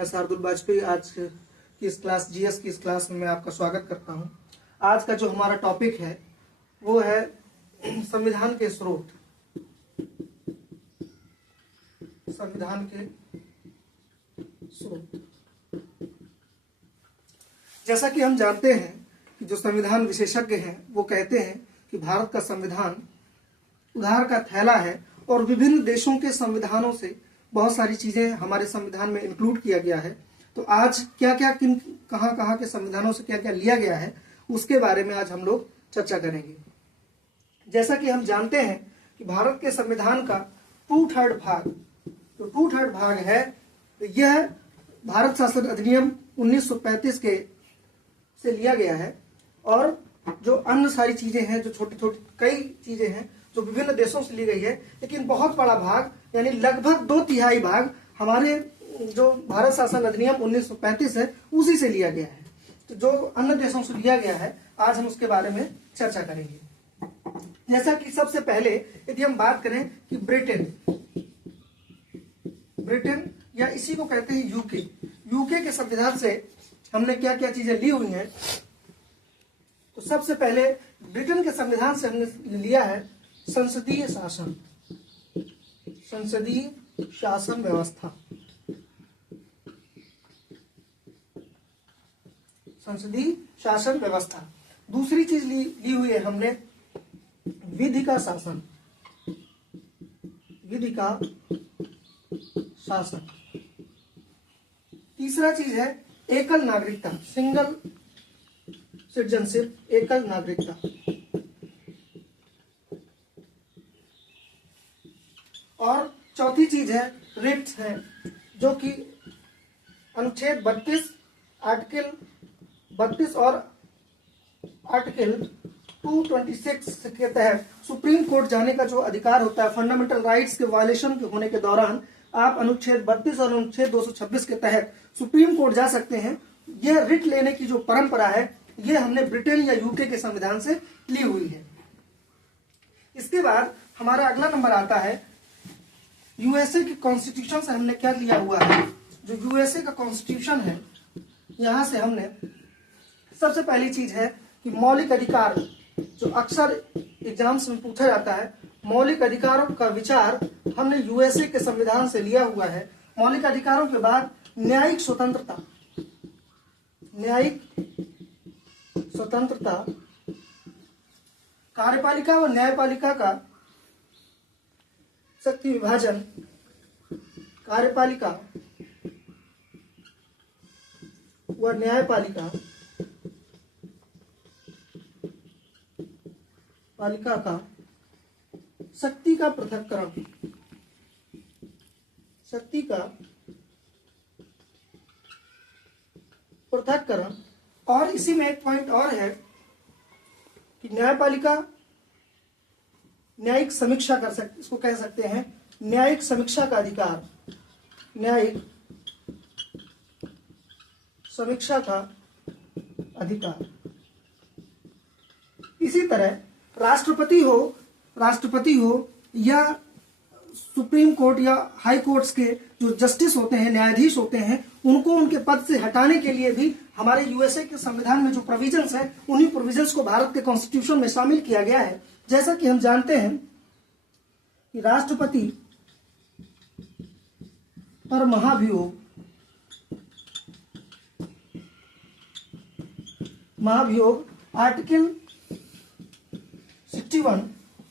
मैं शार्दुल वाजपेयी आज की इस क्लास जीएस की इस क्लास में मैं आपका स्वागत करता हूं। आज का जो हमारा टॉपिक है वो है संविधान के स्रोत। संविधान के स्रोत। जैसा कि हम जानते हैं कि जो संविधान विशेषज्ञ हैं वो कहते हैं कि भारत का संविधान उधार का थैला है और विभिन्न देशों के संविधानों से बहुत सारी चीजें हमारे संविधान में इंक्लूड किया गया है। तो आज क्या क्या किन कहाँ के संविधानों से क्या क्या लिया गया है उसके बारे में आज हम लोग चर्चा करेंगे। जैसा कि हम जानते हैं कि भारत के संविधान का 2/3 भाग जो 2/3 भाग है यह भारत शासन अधिनियम 1935 के से लिया गया है और जो अन्य सारी चीजें हैं, जो छोटी छोटी कई चीजें हैं जो विभिन्न देशों से ली गई है, लेकिन बहुत बड़ा भाग यानी लगभग 2/3 भाग हमारे जो भारत शासन अधिनियम 1935 है उसी से लिया गया है। तो जो अन्य देशों से लिया गया है आज हम उसके बारे में चर्चा करेंगे। जैसा कि सबसे पहले यदि हम बात करें कि ब्रिटेन या इसी को कहते हैं यूके के संविधान से हमने क्या क्या चीजें ली हुई हैं। तो सबसे पहले ब्रिटेन के संविधान से हमने लिया है संसदीय शासन व्यवस्था। संसदीय शासन व्यवस्था। दूसरी चीज ली हुई है हमने विधि का शासन। तीसरा चीज है एकल नागरिकता, सिंगल सिटीजनशिप, एकल नागरिकता। और चौथी चीज है रिट्स है, जो कि अनुच्छेद 32 आर्टिकल 32 और आर्टिकल 226 के तहत सुप्रीम कोर्ट जाने का जो अधिकार होता है, फंडामेंटल राइट्स के वायलेशन होने के दौरान आप अनुच्छेद 32 और अनुच्छेद 226 के तहत सुप्रीम कोर्ट जा सकते हैं। यह रिट लेने की जो परंपरा है यह हमने ब्रिटेन या यूके के संविधान से ली हुई है। इसके बाद हमारा अगला नंबर आता है यूएसए की कॉन्स्टिट्यूशन से हमने क्या लिया हुआ है। जो यूएसए का कॉन्स्टिट्यूशन है यहां से हमने सबसे पहली चीज है कि मौलिक अधिकार, जो अक्सर एग्जाम्स में पूछा जाता है, मौलिक अधिकारों का विचार हमने यूएसए के संविधान से लिया हुआ है। मौलिक अधिकारों के बाद न्यायिक स्वतंत्रता, कार्यपालिका व न्यायपालिका का शक्ति विभाजन, कार्यपालिका व न्यायपालिका का शक्ति का पृथक्करण। और इसी में एक पॉइंट और है कि न्यायपालिका न्यायिक समीक्षा कर सकते, इसको कह सकते हैं न्यायिक समीक्षा का अधिकार, न्यायिक समीक्षा का अधिकार। इसी तरह राष्ट्रपति हो या सुप्रीम कोर्ट या हाई कोर्ट्स के जो जस्टिस होते हैं, न्यायाधीश होते हैं, उनको उनके पद से हटाने के लिए भी हमारे यूएसए के संविधान में जो प्रोविजंस है उन्हीं प्रोविजंस को भारत के कॉन्स्टिट्यूशन में शामिल किया गया है। जैसा कि हम जानते हैं कि राष्ट्रपति पर महाभियोग आर्टिकल 61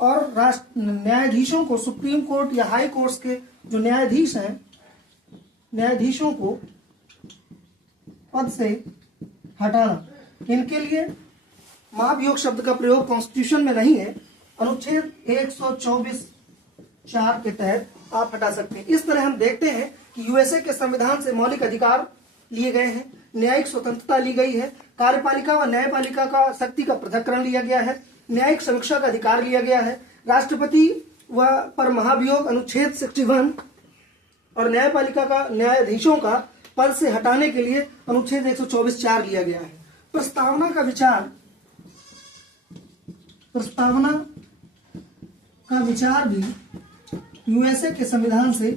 और न्यायाधीशों को, सुप्रीम कोर्ट या हाई कोर्ट्स के जो न्यायाधीश हैं, न्यायाधीशों को पद से हटाना, इनके लिए महाभियोग शब्द का प्रयोग कॉन्स्टिट्यूशन में नहीं है। अनुच्छेद 124(4) के तहत आप हटा सकते हैं। इस तरह हम देखते हैं कि यूएसए के संविधान से मौलिक अधिकार लिए गए हैं, न्यायिक स्वतंत्रता ली गई है, कार्यपालिका व न्यायपालिका का शक्ति का पृथक्करण लिया गया है, न्यायिक समीक्षा का अधिकार लिया गया है, राष्ट्रपति व पर महाभियोग अनुच्छेद 61 और न्यायपालिका का न्यायाधीशों का पद से हटाने के लिए अनुच्छेद 124(4) लिया गया है। प्रस्तावना का विचार भी यूएसए के संविधान से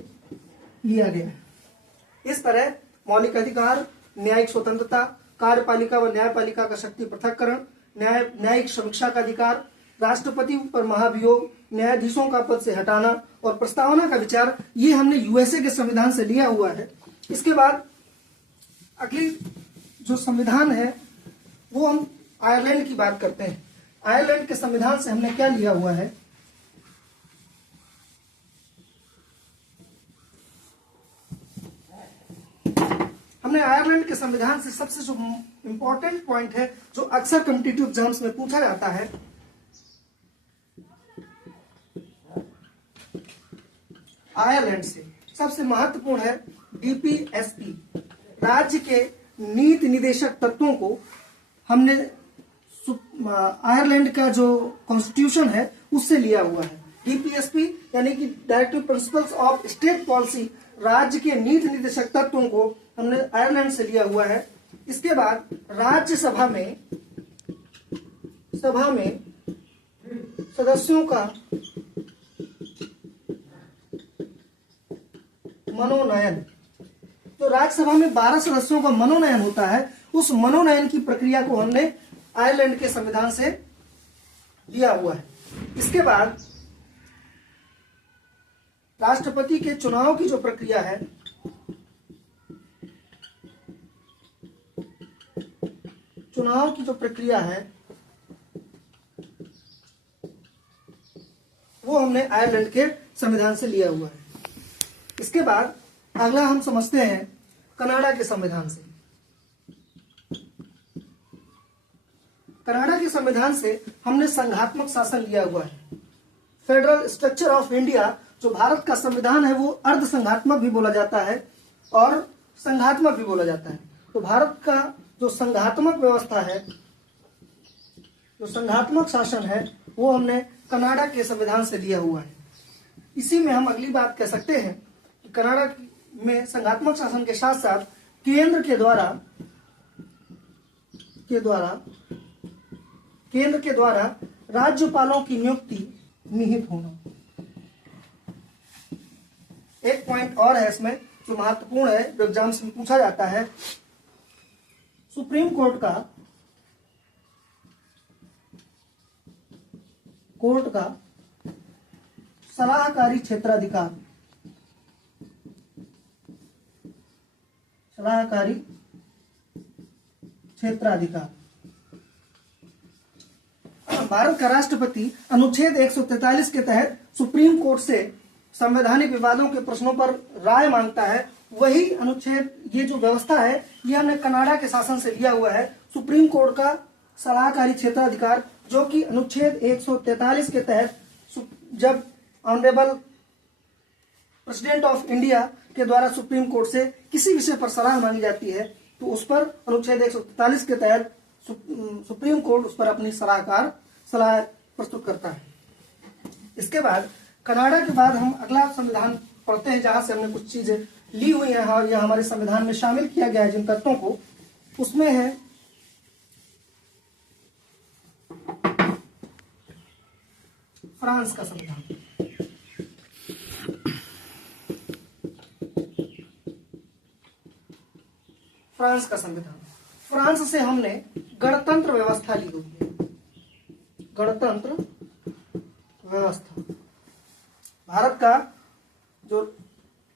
लिया गया है। इस तरह मौलिक अधिकार, न्यायिक स्वतंत्रता, कार्यपालिका व न्यायपालिका का शक्ति पृथक्करण, न्यायिक समीक्षा का अधिकार, राष्ट्रपति पर महाभियोग, न्यायाधीशों का पद से हटाना और प्रस्तावना का विचार, ये हमने यूएसए के संविधान से लिया हुआ है। इसके बाद अगली जो संविधान है वो हम आयरलैंड की बात करते हैं। आयरलैंड के संविधान से हमने क्या लिया हुआ है? हमने आयरलैंड के संविधान से सबसे जो इंपॉर्टेंट पॉइंट है, जो अक्सर कॉम्पिटिटिव एग्जाम्स में पूछा जाता है, आयरलैंड से सबसे महत्वपूर्ण है डीपीएसपी। राज्य के नीति निदेशक तत्वों को हमने आयरलैंड का जो कॉन्स्टिट्यूशन है उससे लिया हुआ है। डीपीएसपी यानी कि directive principles of state policy, राज्य के नीति निदेशक तत्वों को हमने आयरलैंड से लिया हुआ है। इसके बाद राज्यसभा में सदस्यों का मनोनयन, तो राज्यसभा में 12 सदस्यों का मनोनयन होता है, उस मनोनयन की प्रक्रिया को हमने आयरलैंड के संविधान से लिया हुआ है। इसके बाद राष्ट्रपति के चुनाव की जो प्रक्रिया है, वो हमने आयरलैंड के संविधान से लिया हुआ है। इसके बाद अगला हम समझते हैं कनाडा के संविधान से। कनाडा के संविधान से हमने संघात्मक शासन लिया हुआ है। फेडरल स्ट्रक्चर ऑफ इंडिया, जो भारत का संविधान है वो अर्ध संघात्मक भी बोला जाता है और संघात्मक भी बोला जाता है। तो भारत का जो संघात्मक व्यवस्था है, जो संघात्मक शासन है, वो हमने कनाडा के संविधान से लिया हुआ है। इसी में हम अगली बात कह सकते हैं कि कनाडा में संघात्मक शासन के साथ साथ केंद्र के द्वारा राज्यपालों की नियुक्ति निहित होना। एक पॉइंट और है इसमें जो महत्वपूर्ण है, जो एग्जाम्स में पूछा जाता है, सुप्रीम कोर्ट का सलाहकारी क्षेत्राधिकार, भारत का राष्ट्रपति अनुच्छेद 143 के तहत सुप्रीम कोर्ट से संवैधानिक विवादों के प्रश्नों पर राय मांगता है। वही अनुच्छेद, ये जो व्यवस्था है, ये हमने कनाडा के शासन से लिया हुआ है। सुप्रीम कोर्ट का सलाहकारी क्षेत्राधिकार, जो कि अनुच्छेद 143 के तहत जब ऑनरेबल प्रेसिडेंट ऑफ इंडिया के द्वारा सुप्रीम कोर्ट से किसी विषय पर सलाह मांगी जाती है, तो उस पर अनुच्छेद 143 के तहत सुप्रीम कोर्ट उस पर अपनी सलाह प्रस्तुत करता है। इसके बाद कनाडा के बाद हम अगला संविधान पढ़ते हैं, जहां से हमने कुछ चीजें ली हुई हैं और यह हमारे संविधान में शामिल किया गया है जिन तत्वों को। उसमें है फ्रांस का संविधान। फ्रांस का संविधान, फ्रांस से हमने गणतंत्र व्यवस्था ली हुई है। गणतंत्र व्यवस्था,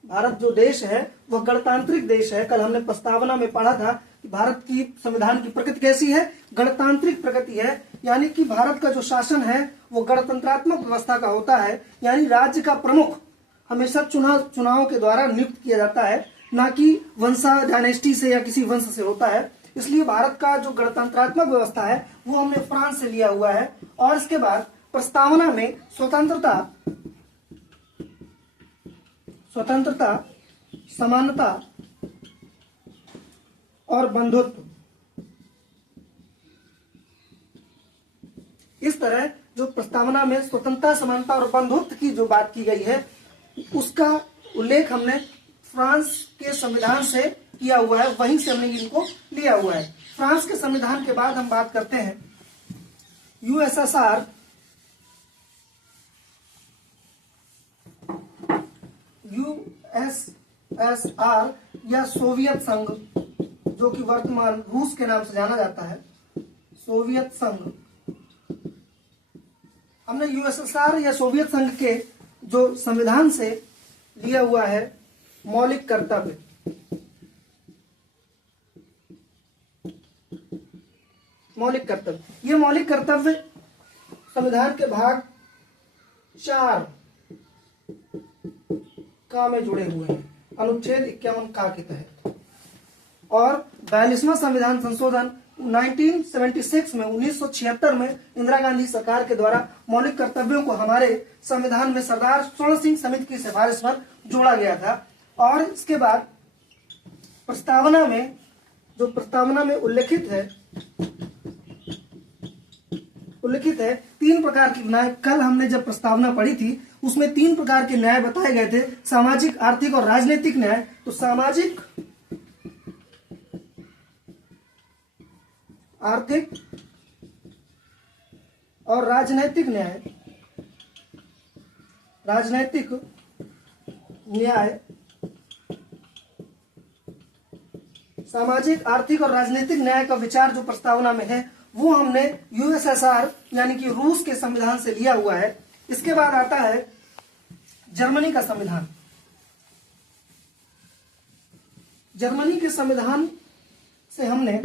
भारत जो देश है वह गणतांत्रिक देश है। कल हमने प्रस्तावना में पढ़ा था कि भारत की संविधान की प्रकृति कैसी है, गणतांत्रिक प्रकृति है। यानी कि भारत का जो शासन है वो गणतंत्रात्मक व्यवस्था का होता है, यानी राज्य का प्रमुख हमेशा चुनाव के द्वारा नियुक्त किया जाता है, ना कि वंशा डायनेस्टी से या किसी वंश से होता है। इसलिए भारत का जो गणतंत्रात्मक व्यवस्था है वो हमने फ्रांस से लिया हुआ है। और इसके बाद प्रस्तावना में स्वतंत्रता, समानता और बंधुत्व, इस तरह जो प्रस्तावना में स्वतंत्रता, समानता और बंधुत्व की जो बात की गई है, उसका उल्लेख हमने फ्रांस के संविधान से किया हुआ है, वहीं से हमने इनको लिया हुआ है। फ्रांस के संविधान के बाद हम बात करते हैं यूएसएसआर, या सोवियत संघ, जो कि वर्तमान रूस के नाम से जाना जाता है, सोवियत संघ, हमने यूएसएसआर या सोवियत संघ के जो संविधान से लिया हुआ है मौलिक कर्तव्य, मौलिक कर्तव्य, ये मौलिक कर्तव्य संविधान के भाग 4 का में जुड़े हुए हैं, अनुच्छेद 51 का के तहत। और 42वां संविधान संशोधन 1976 में 1976 में इंदिरा गांधी सरकार के द्वारा मौलिक कर्तव्यों को हमारे संविधान में सरदार स्वर्ण सिंह समिति की सिफारिश पर जोड़ा गया था। और इसके बाद प्रस्तावना में, जो प्रस्तावना में उल्लेखित है 3 प्रकार के न्याय, कल हमने जब प्रस्तावना पढ़ी थी उसमें 3 प्रकार के न्याय बताए गए थे, सामाजिक, आर्थिक और राजनीतिक न्याय। तो सामाजिक, आर्थिक और राजनैतिक न्याय, राजनैतिक न्याय, सामाजिक, आर्थिक और राजनीतिक न्याय का विचार जो प्रस्तावना में है वो हमने यूएसएसआर यानी कि रूस के संविधान से लिया हुआ है। इसके बाद आता है जर्मनी का संविधान। जर्मनी के संविधान से हमने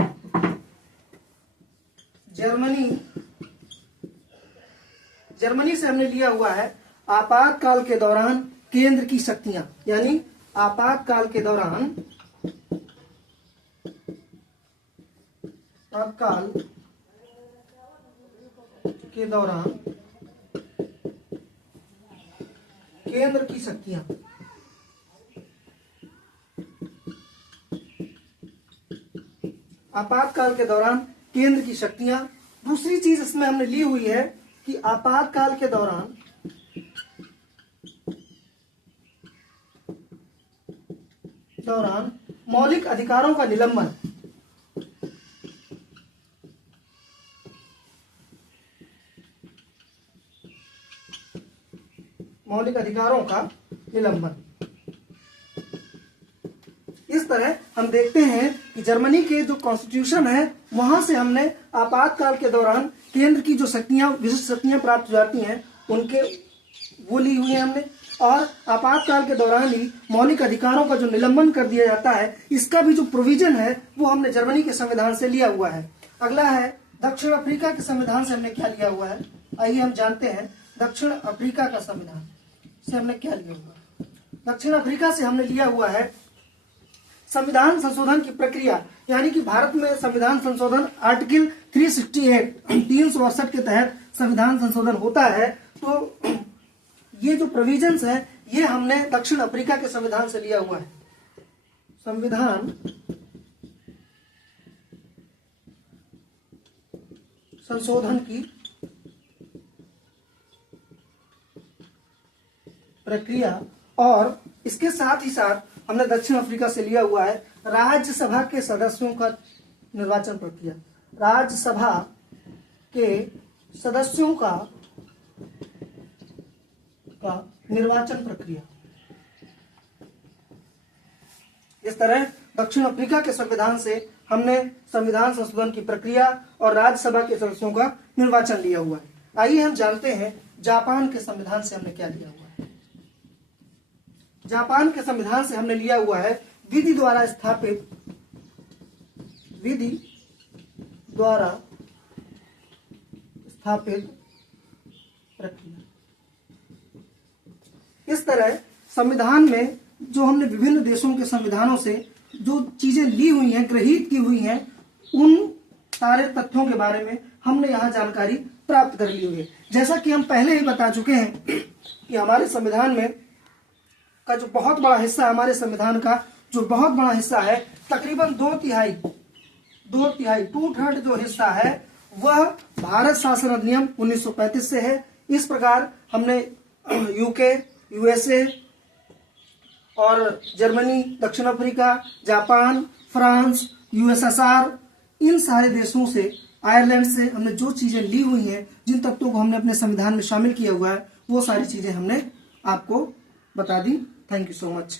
जर्मनी से हमने लिया हुआ है आपातकाल के दौरान केंद्र की शक्तियां, यानी आपातकाल के दौरान, आपातकाल के दौरान केंद्र की शक्तियां, आपातकाल के दौरान केंद्र की शक्तियां। दूसरी चीज इसमें हमने ली हुई है कि आपातकाल के दौरान मौलिक अधिकारों का निलंबन, मौलिक अधिकारों का निलंबन। इस तरह हम देखते हैं कि जर्मनी के जो कॉन्स्टिट्यूशन है वहां से हमने आपातकाल के दौरान केंद्र की जो शक्तियां, विशिष्ट शक्तियां प्राप्त हो जाती हैं उनके वो ली हुई है हमने, और आपातकाल के दौरान ही मौलिक अधिकारों का जो निलंबन कर दिया जाता है इसका भी जो प्रोविजन है वो हमने जर्मनी के संविधान से लिया हुआ है। अगला है दक्षिण अफ्रीका के संविधान से हमने क्या लिया हुआ है, आइए हम जानते हैं दक्षिण अफ्रीका का संविधान से हमने क्या लिया हुआ है। दक्षिण अफ्रीका से हमने लिया हुआ है संविधान संशोधन की प्रक्रिया, यानी कि भारत में संविधान संशोधन आर्टिकल 368 368 के तहत संविधान संशोधन होता है। तो ये जो प्रोविजंस है ये हमने दक्षिण अफ्रीका के संविधान से लिया हुआ है। संविधान संशोधन की प्रक्रिया, और इसके साथ ही साथ हमने दक्षिण अफ्रीका से लिया हुआ है राज्यसभा के सदस्यों का निर्वाचन प्रक्रिया, राज्यसभा के सदस्यों का निर्वाचन प्रक्रिया। इस तरह दक्षिण अफ्रीका के संविधान से हमने संविधान संशोधन की प्रक्रिया और राज्यसभा के सदस्यों का निर्वाचन लिया हुआ है। आइए हम जानते हैं जापान के संविधान से हमने क्या लिया हुआ है। जापान के संविधान से हमने लिया हुआ है विधि द्वारा स्थापित प्रक्रिया। इस तरह संविधान में जो हमने विभिन्न देशों के संविधानों से जो चीजें ली हुई हैं, ग्रहित की हुई हैं, उन सारे तथ्यों के बारे में हमने यहाँ जानकारी प्राप्त कर ली हुई है। जैसा कि हम पहले ही बता चुके हैं कि हमारे संविधान में का जो बहुत बड़ा हिस्सा, हमारे संविधान का जो बहुत बड़ा हिस्सा है, तकरीबन 2/3 2/3 जो हिस्सा है वह भारत शासन अधिनियम 1935 से है। इस प्रकार हमने यूके, यूएसए और जर्मनी, दक्षिण अफ्रीका, जापान, फ्रांस, यूएसएसआर, इन सारे देशों से, आयरलैंड से हमने जो चीजें ली हुई हैं, जिन तत्वों को हमने अपने संविधान में शामिल किया हुआ है, वो सारी चीजें हमने आपको बता दी। Thank you so much.